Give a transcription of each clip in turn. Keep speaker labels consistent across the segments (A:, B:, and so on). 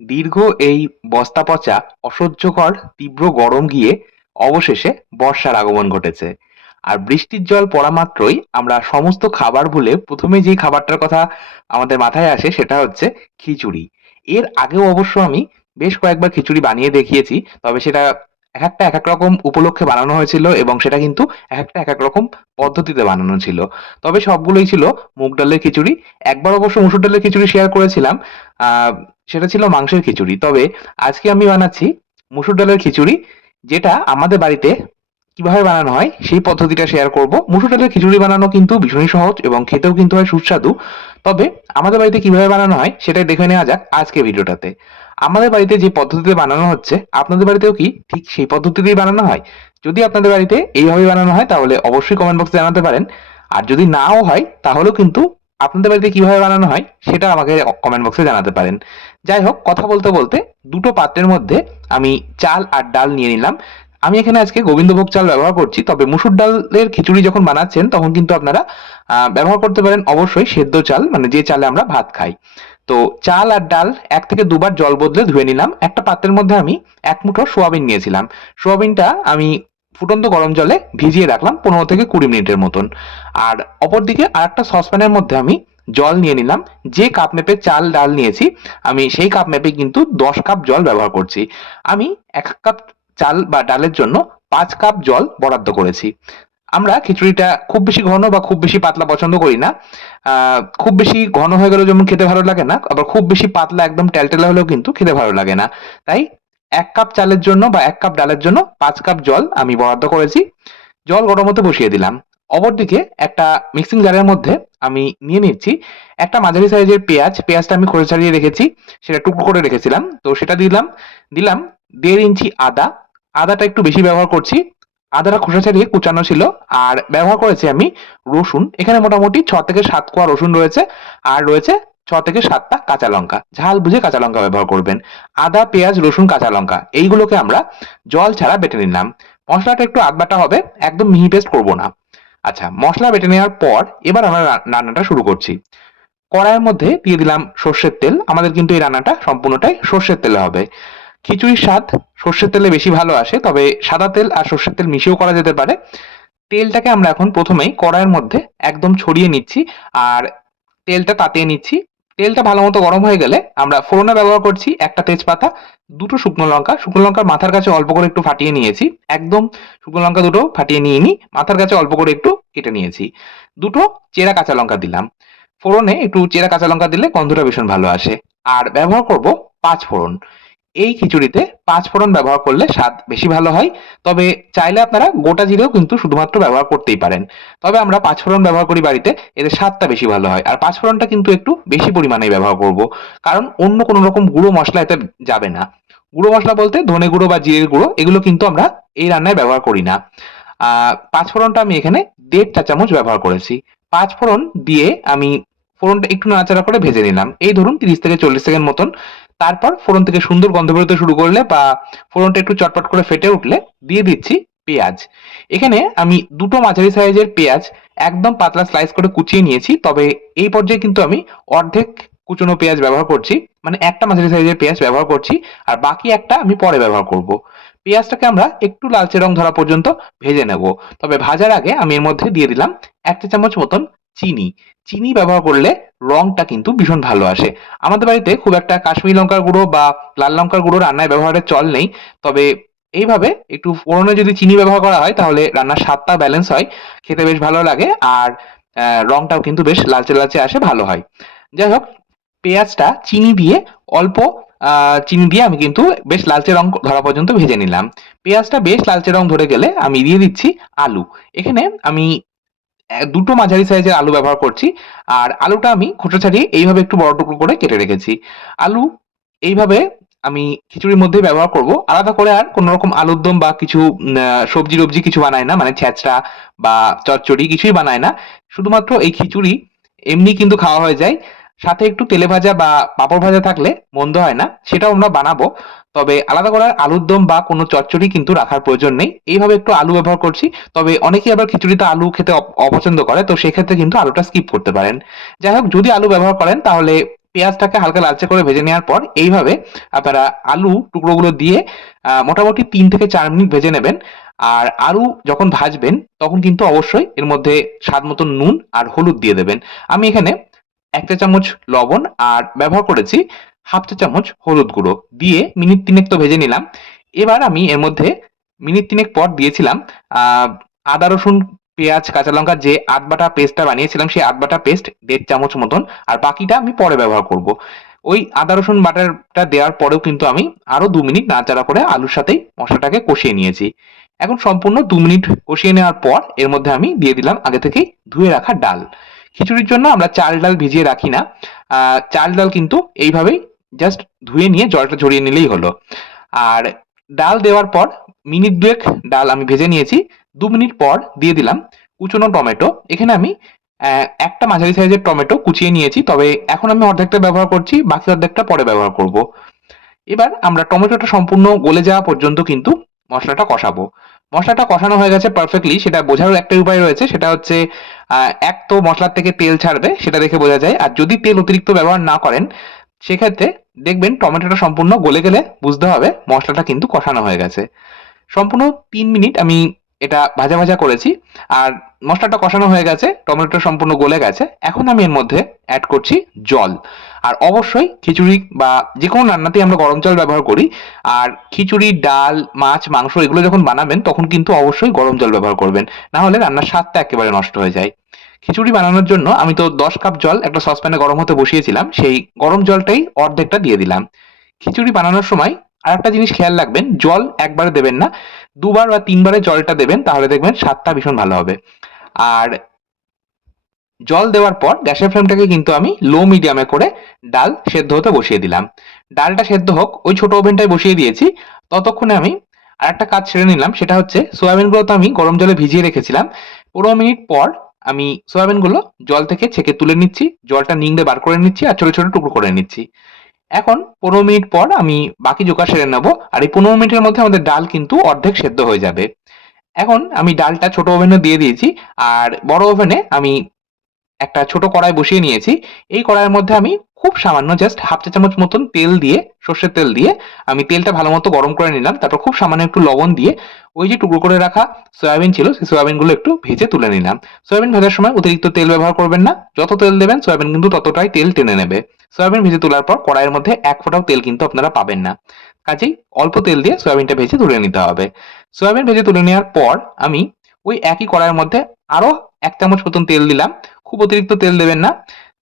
A: দীর্ঘ এই বস্তা পচা, অসহ্যকর, তীব্র গরম গিয়ে অবশেষে বর্ষার আগমন ঘটেছে। আর বৃষ্টির জল পড়া মাত্রই আমরা সমস্ত খাবার ভুলে প্রথমে যেই খাবারটার কথা আমাদের মাথায় আসে সেটা হচ্ছে খিচুড়ি। এর আগেও অবশ্য আমি বেশ কয়েকবার খিচুড়ি বানিয়ে দেখিয়েছি, তবে সেটা এক একটা এক এক রকম উপলক্ষে বানানো হয়েছিল এবং সেটা কিন্তু এক একটা এক এক রকম পদ্ধতিতে বানানো ছিল। তবে সবগুলোই ছিল মুগ ডালের খিচুড়ি। একবার অবশ্য মুসুর ডালের খিচুড়ি শেয়ার করেছিলাম। সেটা ছিল মাংসের খিচুড়ি। তবে আজকে আমি বানাচ্ছি মুসুর ডালের খিচুড়ি, যেটা আমাদের বাড়িতে কীভাবে বানানো হয় সেই পদ্ধতিটা শেয়ার করব। মুসুর ডালের খিচুড়ি বানানো কিন্তু ভীষণই সহজ এবং খেতেও কিন্তু হয় সুস্বাদু। তবে আমাদের বাড়িতে কীভাবে বানানো হয় সেটাই দেখে নেওয়া যাক আজকে ভিডিওটাতে। আমাদের বাড়িতে যে পদ্ধতিতে বানানো হচ্ছে, আপনাদের বাড়িতেও কি ঠিক সেই পদ্ধতিতেই বানানো হয়? যদি আপনাদের বাড়িতে এইভাবে বানানো হয়, তাহলে অবশ্যই কমেন্ট বক্সে জানাতে পারেন। আর যদি নাও হয়, তাহলেও কিন্তু আপনাদের বাড়িতে কীভাবে বানানো হয় সেটা আমাকে কমেন্ট বক্সে জানাতে পারেন। যাই হোক, কথা বলতে বলতে দুটো পাত্রের মধ্যে আমি চাল আর ডাল নিয়ে নিলাম। আমি এখানে আজকে গোবিন্দভোগ চাল ব্যবহার করছি, তবে মুসুর ডালের খিচুড়ি যখন বানাচ্ছেন, তখন কিন্তু আপনারা ব্যবহার করতে পারেন অবশ্যই সেদ্ধ চাল মানে যে চালে আমরা ভাত খাই। তো চাল আর ডাল এক থেকে দুবার জল বদলে ধুয়ে নিলাম। একটা পাত্রের মধ্যে আমি এক মুঠো সোয়াবিন নিয়েছিলাম। সোয়াবিনটা আমি ফুটন্ত গরম জলে ভিজিয়ে রাখলাম পনেরো থেকে কুড়ি মিনিটের মতন। আর অপরদিকে আর একটা সসপ্যানের মধ্যে আমি জল নিয়ে নিলাম। যে কাপ মেপে চাল, ডাল নিয়েছি, আমি সেই কাপ মেপে কিন্তু দশ কাপ জল ব্যবহার করছি। আমি এক কাপ চাল বা ডালের জন্য পাঁচ কাপ জল বরাদ্দ করেছি। আমরা খিচুড়িটা খুব বেশি ঘন বা খুব বেশি পাতলা পছন্দ করি না। খুব বেশি ঘন হয়ে গেলেও যেমন খেতে ভালো লাগে না, আবার খুব বেশি পাতলা একদম টেলটেলা হলেও কিন্তু খেতে ভালো লাগে না। তাই এক কাপ চালের জন্য বা এক কাপ ডালের জন্য পাঁচ কাপ জল আমি বরাদ্দ করেছি। জল গরম হতে বসিয়ে দিলাম। অপরদিকে একটা মিক্সিং জারের মধ্যে আমি নিয়ে নিচ্ছি একটা মাঝারি সাইজের পেঁয়াজ। পেঁয়াজটা আমি খোসা ছাড়িয়ে রেখেছি, সেটা টুকরো করে রেখেছিলাম। তো সেটা দিলাম দিলাম দেড় ইঞ্চি আদা। আদাটা একটু বেশি ব্যবহার করছি। আদাটা খোসা ছাড়িয়ে কুচানো ছিল আর ব্যবহার করেছি আমি রসুন। এখানে মোটামুটি ছ থেকে সাত কোয়া রসুন রয়েছে। আর রয়েছে ছ থেকে সাতটা কাঁচা লঙ্কা। ঝাল বুঝে কাঁচা লঙ্কা ব্যবহার করবেন। আদা, পেঁয়াজ, রসুন, কাঁচা লঙ্কা, এইগুলোকে আমরা জল ছাড়া বেটে নিলাম। মশলাটা একটু আধবাটা হবে, একদম মিহি পেস্ট করব না। আচ্ছা মশলা বেটে নেওয়ার পর এবার আমরা রান্নাটা শুরু করছি। কড়াইয়ের মধ্যে দিয়ে দিলাম সর্ষের তেল। আমাদের কিন্তু এই রান্নাটা সম্পূর্ণটাই সর্ষের তেলে হবে। খিচুড়ির স্বাদ সর্ষের তেলে বেশি ভালো আসে, তবে সাদা তেল আর সর্ষের তেল মিশিয়েও করা যেতে পারে। তেলটাকে আমরা এখন প্রথমেই কড়াইয়ের মধ্যে একদম ছড়িয়ে নিচ্ছি, আর তেলটা তাতিয়ে নিচ্ছি। তেলটা ভালো মতো গরম হয়ে গেলে আমরা ফোড়নে ব্যবহার করছি, একটা তেজপাতা, দুটো শুকনো লঙ্কা। শুকনো লঙ্কার মাথার কাছে অল্প করে একটু ফাটিয়ে নিয়েছি। একদম শুকনো লঙ্কা দুটো ফাটিয়ে নিয়ে নি, মাথার কাছে অল্প করে একটু কেটে নিয়েছি। দুটো চেরা কাঁচা লঙ্কা দিলাম। ফোড়নে একটু চেরা কাঁচা লঙ্কা দিলে গন্ধটা ভীষণ ভালো আসে। আর ব্যবহার করব পাঁচ ফোড়ন। এই খিচুড়িতে পাঁচ ফোড়ন ব্যবহার করলে স্বাদ বেশি ভালো হয়। তবে চাইলে আপনারা গোটা জিরেও কিন্তু শুধুমাত্র ব্যবহার করতেই পারেন। তবে আমরা পাঁচ ফোড়ন ব্যবহার করি বাড়িতে, এতে স্বাদটা বেশি ভালো হয়। আর পাঁচ ফোড়নটা কিন্তু একটু বেশি পরিমাণে ব্যবহার করব। কারণ অন্য কোনো রকম গুঁড়ো মশলা এতে যাবে না। গুঁড়ো মশলা বলতে ধনে গুঁড়ো বা জিরের গুঁড়ো, এগুলো কিন্তু আমরা এই রান্নায় ব্যবহার করি না। পাঁচ ফোড়নটা আমি এখানে দেড় চা চামচ ব্যবহার করেছি। পাঁচ ফোড়ন দিয়ে আমি ফোড়নটা একটু নাড়াচাড়া করে ভেজে নিলাম। এই ধরুন তিরিশ থেকে চল্লিশ সেকেন্ড মতন তারপর ফোড়ন থেকে সুন্দর গন্ধ বেরোতে শুরু করলে বা ফোড়নটা একটু চটপট করে ফেটে উঠলে দিয়ে দিচ্ছি পেঁয়াজ। এখানে আমি দুটো মাঝারি সাইজের পেঁয়াজ একদম পাতলা স্লাইস করে কুচিয়ে নিয়েছি, তবে এই পর্যায়ে কিন্তু আমি অর্ধেক কুচনো পেঁয়াজ ব্যবহার করছি মানে একটা মাঝারি সাইজের পেঁয়াজ ব্যবহার করছি, আর বাকি একটা আমি পরে ব্যবহার করব। পেঁয়াজটাকে আমরা একটু লালচে রং ধরা পর্যন্ত ভেজে নেব, তবে ভাজার আগে আমি এর মধ্যে দিয়ে দিলাম এক চামচ মতন চিনি। চিনি ব্যবহার করলে রংটা কিন্তু ভীষণ ভালো আসে। আমাদের বাড়িতে খুব একটা কাশ্মীরি লঙ্কার গুঁড়ো বা লাল লঙ্কার গুঁড়ো রান্নায় ব্যবহারের চল নেই। তবে এইভাবে একটু ফোড়নে যদি চিনি ব্যবহার করা হয়, তাহলে রান্নার স্বাদটা ব্যালেন্স হয়, খেতে বেশ ভালো লাগে আর রংটাও কিন্তু বেশ লালচে লালচে আসে, ভালো হয়। যাই হোক, পেঁয়াজটা চিনি দিয়ে অল্প চিনি দিয়ে আমি কিন্তু বেশ লালচে রং ধরা পর্যন্ত ভেজে নিলাম। পেঁয়াজটা বেশ লালচে রং ধরে গেলে আমি দিয়ে দিচ্ছি আলু। এখানে আমি দুটো মাঝারি সাইজের আলু ব্যবহার করছি। আর আলুটা আমি খোসা ছাড়িয়ে এইভাবে একটু বড় টুকরো করে কেটে রেখেছি। আলু এইভাবে আমি খিচুড়ির মধ্যে ব্যবহার করব। আলাদা করে আর কোনো রকম আলুর দম বা কিছু সবজি টবজি কিছু বানায় না। মানে ছ্যাঁচড়া বা চচ্চড়ি কিছুই বানায় না। শুধুমাত্র এই খিচুড়ি এমনি কিন্তু খাওয়া হয়ে যায়। সাথে একটু তেলে ভাজা বা পাঁপড় ভাজা থাকলে মন্দ হয় না, সেটাও আমরা বানাবো। তবে আলাদা করার আলুর দম বা কোনো চচ্চড়ি কিন্তু রাখার প্রয়োজন নেই। এইভাবে একটু আলু ব্যবহার করছি। তবে অনেকেই আবার খিচুড়িতে আলু খেতে অপছন্দ করে, তো সেক্ষেত্রে কিন্তু আলুটা স্কিপ করতে পারেন। যাই হোক, যদি আলু ব্যবহার করেন, তাহলে পেঁয়াজটাকে হালকা লালচে করে ভেজে নেওয়ার পর এইভাবে আপনারা আলু টুকরোগুলো দিয়ে মোটামুটি তিন থেকে চার মিনিট ভেজে নেবেন। আর আলু যখন ভাজবেন, তখন কিন্তু অবশ্যই এর মধ্যে স্বাদ মতো নুন আর হলুদ দিয়ে দেবেন। আমি এখানে এক চা চামচ লবণ আর ব্যবহার করেছি হাফ চা চামচ হলুদ গুঁড়ো দিয়ে মিনিট তিনেক তো ভেজে নিলাম। এবার আমি এর মধ্যে মিনিট তিনেক পর দিয়েছিলাম আদা, রসুন, পেঁয়াজ, কাঁচা লঙ্কার যে আধ বাটা পেস্টটা বানিয়েছিলাম সেই আধ বাটা পেস্ট দেড় চামচ মতন আর বাকিটা আমি পরে ব্যবহার করব। ওই আদা, রসুন বাটারটা দেওয়ার পরেও কিন্তু আমি আরও দু মিনিট নাড়াচাড়া করে আলুর সাথেই মশলাটাকে কষিয়ে নিয়েছি। এখন সম্পূর্ণ দু মিনিট কষিয়ে নেওয়ার পর এর মধ্যে আমি দিয়ে দিলাম আগে থেকেই ধুয়ে রাখা ডাল। খিচুড়ির জন্য আমরা চাল ডাল ভিজিয়ে রাখি না। চাল ডাল কিন্তু এইভাবেই জাস্ট ধুয়ে নিয়ে জলটা ঝরিয়ে নিলেই হলো। আর ডাল দেওয়ার পর মিনিট দুয়েক ডাল আমি ভেজে নিয়েছি। দু মিনিট পর দিয়ে দিলাম কুচনো টমেটো। এখানে আমি একটা মাঝারি সাইজের টমেটো কুচিয়ে নিয়েছি, তবে এখন আমি অর্ধেকটা ব্যবহার করছি, বাকি অর্ধেকটা পরে ব্যবহার করব। এবার আমরা টমেটোটা সম্পূর্ণ গলে যাওয়া পর্যন্ত কিন্তু মশলাটা কষাবো। মশলাটা কষানো হয়ে গেছে পারফেক্টলি সেটা বোঝার একটা উপায় রয়েছে, সেটা হচ্ছে এক তো মশলার থেকে তেল ছাড়বে, সেটা দেখে বোঝা যায়। আর যদি তেল অতিরিক্ত ব্যবহার না করেন, সেক্ষেত্রে দেখবেন টমেটোটা সম্পূর্ণ গলে গেলে বুঝতে হবে মশলাটা কিন্তু কষানো হয়ে গেছে। সম্পূর্ণ তিন মিনিট আমি এটা ভাজা ভাজা করেছি, আর মশলাটা কষানো হয়ে গেছে, টমেটোটা সম্পূর্ণ গলে গেছে। এখন আমি এর মধ্যে অ্যাড করছি জল। আর অবশ্যই খিচুড়ি বা যে কোনো রান্নাতেই আমরা গরম জল ব্যবহার করি, আর খিচুড়ি, ডাল, মাছ, মাংস এগুলো যখন বানাবেন, তখন কিন্তু অবশ্যই গরম জল ব্যবহার করবেন। না হলে রান্নার স্বাদটা একেবারে নষ্ট হয়ে যায়। খিচুড়ি বানানোর জন্য আমি তো দশ কাপ জল একটা সসপ্যানে গরম হতে বসিয়েছিলাম, সেই গরম জলটাই অর্ধেকটা দিয়ে দিলাম। খিচুড়ি বানানোর সময় আর একটা জিনিস খেয়াল রাখবেন, জল একবারে দেবেন না, দুবার বা তিনবারে জলটা দেবেন, তাহলে দেখবেন স্বাদটা ভীষণ ভালো হবে। আর জল দেওয়ার পর গ্যাসের ফ্লেমটাকে কিন্তু আমি লো মিডিয়ামে করে ডাল সেদ্ধ হতে বসিয়ে দিলাম। ডালটা সেদ্ধ হোক, ওই ছোট ওভেনটায় বসিয়ে দিয়েছি, ততক্ষণে আমি আর একটা কাজ ছেড়ে নিলাম, সেটা হচ্ছে, সোয়াবিনগুলো তো আমি গরম জলে ভিজিয়ে রেখেছিলাম, পনেরো মিনিট পর আমি সোয়াবিনগুলো জল থেকে ছেঁকে তুলে নিচ্ছি, জলটা নিংড়ে বার করে নিচ্ছি আর ছোট ছোট টুকরো করে নিচ্ছি। এখন পনেরো মিনিট পর আমি বাকি জোকা সেরে নেব আর এই পনেরো মিনিটের মধ্যে আমাদের ডাল কিন্তু অর্ধেক সেদ্ধ হয়ে যাবে। এখন আমি ডালটা ছোট ওভেনে দিয়ে দিয়েছি আর বড় ওভেনে আমি একটা ছোট কড়াই বসিয়ে নিয়েছি। এই কড়াইয়ের মধ্যে আমি খুব সামান্য জাস্ট হাফ চা চামচ মতন তেল দিয়ে, সর্ষের তেল দিয়ে আমি তেলটা ভালো মতো গরম করে নিলাম। তারপর খুব সামান্য একটু লবণ দিয়ে ওই যে টুকরো করে রাখা সয়াবিন ছিল, সেই সয়াবিনগুলো একটু ভেজে তুলে নিলাম। সয়াবিন ভাজার সময় অতিরিক্ত তেল ব্যবহার করবেন না। যত তেল দেবেন, সয়াবিন কিন্তু ততটাই তেল টেনে নেবে। সয়াবিন ভেজে তোলার পর কড়াইয়ের মধ্যে এক ফোঁটাও তেল কিন্তু আপনারা পাবেন না। কাজেই অল্প তেল দিয়ে সয়াবিনটা ভেজে তুলে নিতে হবে। সয়াবিন ভেজে তুলে নেওয়ার পর আমি ওই একই কড়াইয়ের মধ্যে আরও এক চামচ মতন তেল দিলাম। খুব অতিরিক্ত তেল দেবেন না।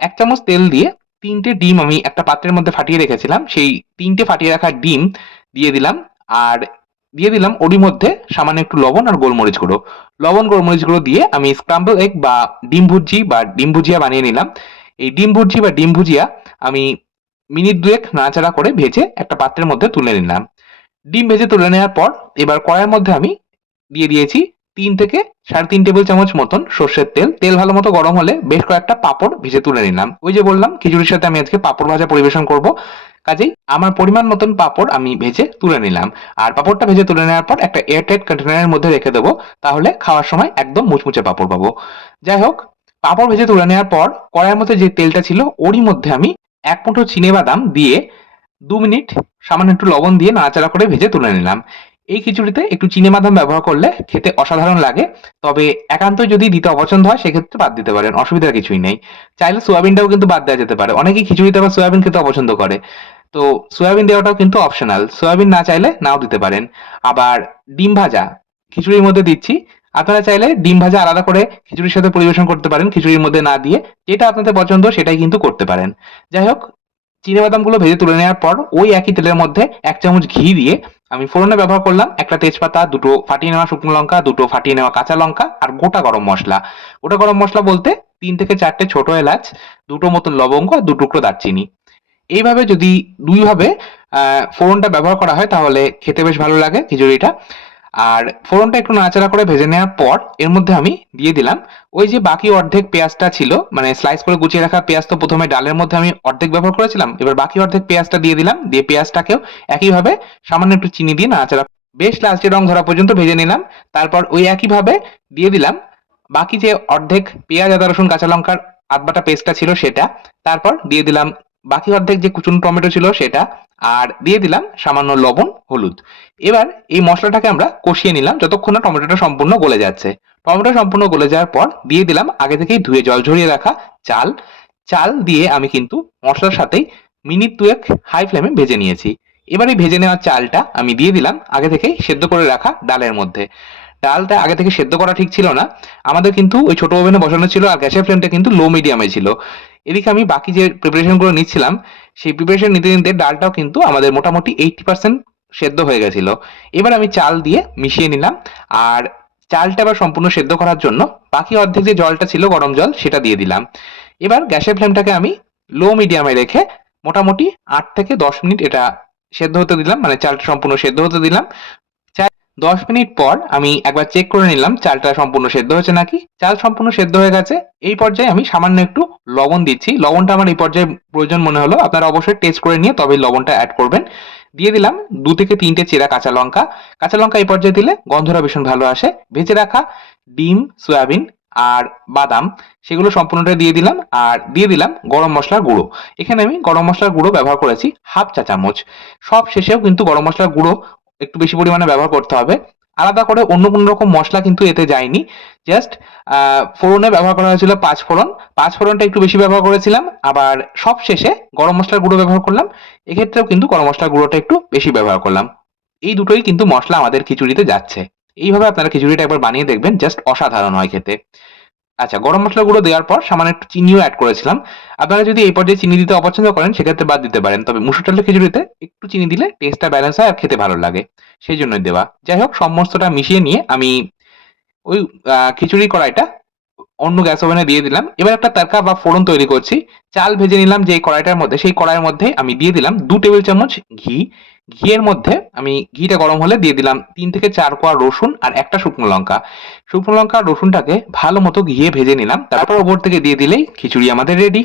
A: এক চামচ তেল দিয়ে তিনটে ডিম আমি একটা পাত্রের মধ্যে ফাটিয়ে রেখেছিলাম। সেই তিনটে ফাটিয়ে রাখা ডিম দিয়ে দিলাম। আর দিয়ে দিলাম ওরই মধ্যে সামান্য একটু লবণ আর গোলমরিচ গুঁড়ো। লবণ, গোলমরিচ গুঁড়ো দিয়ে আমি স্ক্রাম্বল এগ বা ডিম ভুজি বা ডিম ভুজিয়া বানিয়ে নিলাম। এই ডিম ভুজি বা ডিম ভুজিয়া আমি মিনিট দুয়েক নাড়াচাড়া করে ভেজে একটা পাত্রের মধ্যে তুলে নিলাম। ডিম ভেজে তুলে নেওয়ার পর এবার কড়াইয়ের মধ্যে আমি দিয়ে দিয়েছি তিন থেকে সাড়ে তিন টেবিল চামচ মতন সর্ষের তেল। তেল ভালো মতো গরম হলে বেশ কয়েকটা পাঁপড় ভেজে তুলে নিলাম। ওই যে বললাম, খিচুড়ির সাথে আমি আজকে পাঁপড় ভাজা পরিবেশন করব। কাজেই আমার পরিমাণ মতন পাঁপড় আমি ভেজে তুলে নিলাম। আর পাঁপড়টা ভেজে তুলে নেওয়ার পর একটা এয়ারটাইট কন্টেনারের মধ্যে রেখে দেবো। তাহলে খাওয়ার সময় একদম মুচমুচে পাঁপড় পাবো। যাই হোক, পাঁপড় ভেজে তুলে নেওয়ার পর কড়াইয়ের মধ্যে যে তেলটা ছিল, ওরই মধ্যে আমি এক মুঠো চিনে বাদাম দিয়ে দু মিনিট সামান্য একটু লবণ দিয়ে নাড়াচাড়া করে ভেজে তুলে নিলাম। এই খিচুড়িতে একটু চিনে বাদাম ব্যবহার করলে খেতে অসাধারণ লাগে। তবে একান্ত যদি দিতে অপছন্দ হয়, সেক্ষেত্রে বাদ দিতে পারেন, অসুবিধার কিছুই নেই। চাইলে সোয়াবিনটাও কিন্তু বাদ দেওয়া যেতে পারে। অনেকেই খিচুড়িতে আবার সোয়াবিন খেতে অপছন্দ করে। তো সোয়াবিন দেওয়াটাও কিন্তু অপশনাল সোয়াবিন না চাইলে নাও দিতে পারেন। আবার ডিম ভাজা, খিচুড়ির মধ্যে দিচ্ছি। আপনারা চাইলে ডিম ভাজা আলাদা করে খিচুড়ির সাথে পরিবেশন করতে পারেন, খিচুড়ির মধ্যে না দিয়ে। যেটা আপনাদের পছন্দ, সেটাই কিন্তু করতে পারেন। যাই হোক বাদামগুলো ভেজে তুলে নেওয়ার পর ওই একই তেলের মধ্যে এক চামচ ঘি দিয়ে আমি ফোড়নে ব্যবহার করলাম একটা তেজপাতা, দুটো ফাটিয়ে নেওয়া শুকনো লঙ্কা, দুটো ফাটিয়ে নেওয়া কাঁচা লঙ্কা আর গোটা গরম মশলা। গোটা গরম মশলা বলতে তিন থেকে চারটে ছোট এলাচ, দুটো মতন লবঙ্গ আর দু টুকরো দারচিনি। এইভাবে যদি দুইভাবে ফোড়নটা ব্যবহার করা হয় তাহলে খেতে বেশ ভালো লাগে খিচুড়িটা। আর ফোড়নটা একটু নাড়াচাড়া করে ভেজে নেওয়ার পর এর মধ্যে আমি দিয়ে দিলাম ওই যে বাকি অর্ধেক পেঁয়াজটা ছিল মানে স্লাইস করে গুছিয়ে রাখা পেঁয়াজ তো প্রথমে ডালের মধ্যে আমি অর্ধেক ব্যবহার করেছিলাম, এবার বাকি অর্ধেক পেঁয়াজটা দিয়ে দিলাম, দিয়ে পেঁয়াজটাকেও একইভাবে সামান্য একটু চিনি দিয়ে নাড়াচাড়া বেশ লালচে রং ধরা পর্যন্ত ভেজে নিলাম, তারপর ওই একইভাবে দিয়ে দিলাম বাকি যে অর্ধেক পেঁয়াজ, আদা, রসুন, কাঁচা লঙ্কার আধ বাটা পেস্টটা ছিল সেটা, তারপর দিয়ে দিলাম বাকি অর্ধেক যে কুচুন টমেটো ছিল সেটা, আর দিয়ে দিলাম সামান্য লবণ, হলুদ। এবার এই মশলাটাকে আমরা কষিয়ে নিলাম যতক্ষণ না টমেটোটা সম্পূর্ণ গলে যাচ্ছে। টমেটো সম্পূর্ণ গলে যাওয়ার পর দিয়ে দিলাম আগে থেকেই ধুয়ে জল ঝরিয়ে রাখা চাল। চাল দিয়ে আমি কিন্তু মশলার সাথেই মিনিট দুয়েক হাই ফ্লেমে ভেজে নিয়েছি। এবার এই ভেজে নেওয়া চালটা আমি দিয়ে দিলাম আগে থেকেই সেদ্ধ করে রাখা ডালের মধ্যে। ডালটা আগে থেকে সেদ্ধ করা ঠিক ছিল না। আমাদের কিন্তু ওই ছোট ওভেনে বসানো ছিল আর গ্যাসের ফ্লেমটা কিন্তু লো মিডিয়ামে ছিল। এদিকে আমি বাকি যে প্রিপারেশনগুলো নিচ্ছিলাম, সেই প্রিপারেশন নিতে নিতে ডালটাও কিন্তু আমাদের মোটামুটি এইটটি পার্সেন্ট সেদ্ধ হয়ে গেছিল। এবার আমি চাল দিয়ে মিশিয়ে নিলাম, আর চালটা আবার সম্পূর্ণ সেদ্ধ করার জন্য বাকি অর্ধেক যে জলটা ছিল, গরম জল, সেটা দিয়ে দিলাম। এবার গ্যাসের ফ্লেমটাকে আমি লো মিডিয়ামে রেখে মোটামুটি আট থেকে দশ মিনিট এটা সেদ্ধ হতে দিলাম মানে চালটা সম্পূর্ণ সেদ্ধ হতে দিলাম। দশ মিনিট পর আমি একবার চেক করে নিলাম, চালটা সম্পূর্ণ সেদ্ধ হয়েছে নাকি? চাল সম্পূর্ণ সেদ্ধ হয়ে গেছে। এই পর্যায়ে আমি সামান্য একটু লবণ দিচ্ছি। লবণটা আমার এই পর্যায়ে প্রয়োজন মনে হলো, আপনারা অবশ্যই টেস্ট করে নিয়ে তবে লবণটা অ্যাড করবেন। দিয়ে দিলাম দু থেকে তিনটে চেরা কাঁচা লঙ্কা। কাঁচা লঙ্কা এই পর্যায়ে দিলে গন্ধটা ভীষণ ভালো আসে। ভেজে রাখা ডিম, সয়াবিন আর বাদাম, সেগুলো সম্পূর্ণটা দিয়ে দিলাম আর দিয়ে দিলাম গরম মশলার গুঁড়ো। এখানে আমি গরম মশলার গুঁড়ো ব্যবহার করেছি হাফ চা চামচ সব শেষেও কিন্তু গরম মশলার গুঁড়ো একটু বেশি পরিমাণে ব্যবহার করতে হবে। আলাদা করে অন্য কোনো রকম মশলা কিন্তু এতে যায়নি। জাস্ট ফোড়নে ব্যবহার করা হয়েছিল পাঁচ ফোড়ন। পাঁচ ফোড়নটা একটু বেশি ব্যবহার করেছিলাম। আবার সব শেষে গরম মশলার গুঁড়ো ব্যবহার করলাম। এক্ষেত্রেও কিন্তু গরম মশলার গুঁড়োটা একটু বেশি ব্যবহার করলাম। এই দুটোই কিন্তু মশলা আমাদের খিচুড়িতে যাচ্ছে। এইভাবে আপনারা খিচুড়িটা একবার বানিয়ে দেখবেন। জাস্ট অসাধারণ হয় খেতে। আচ্ছা গরম মশলা গুঁড়ো দেওয়ার পর সামান্য একটু চিনিও অ্যাড করেছিলাম। আপনারা যদি এই পর্যায়ে চিনি দিতে অপছন্দ করেন, সেক্ষেত্রে বাদ দিতে পারেন। তবে মুসুর ডালের খিচুড়িতে একটু চিনি দিলে টেস্টটা ব্যালেন্স হয় আর খেতে ভালো লাগে। সেই জন্যই দেওয়া। যাই হোক, সমস্তটা মিশিয়ে নিয়ে আমি ওই খিচুড়ি কড়াইটা অন্য গ্যাস ওভেনে দিয়ে দিলাম। এবার একটা তরকা বা ফোড়ন তৈরি করছি। চাল ভেজে নিলাম যে কড়াইটার মধ্যে, সেই কড়াইয়ের মধ্যে আমি দিয়ে দিলাম দু টেবিল চামচ ঘি। ঘিয়ের মধ্যে আমি ঘিটা গরম হলে দিয়ে দিলাম তিন থেকে চার কোয়া রসুন আর একটা শুকনো লঙ্কা। শুকনো লঙ্কা রসুনটাকে ভালো মতো ঘিয়ে ভেজে নিলাম। তারপর ওপর থেকে দিয়ে দিলেই খিচুড়ি আমাদের রেডি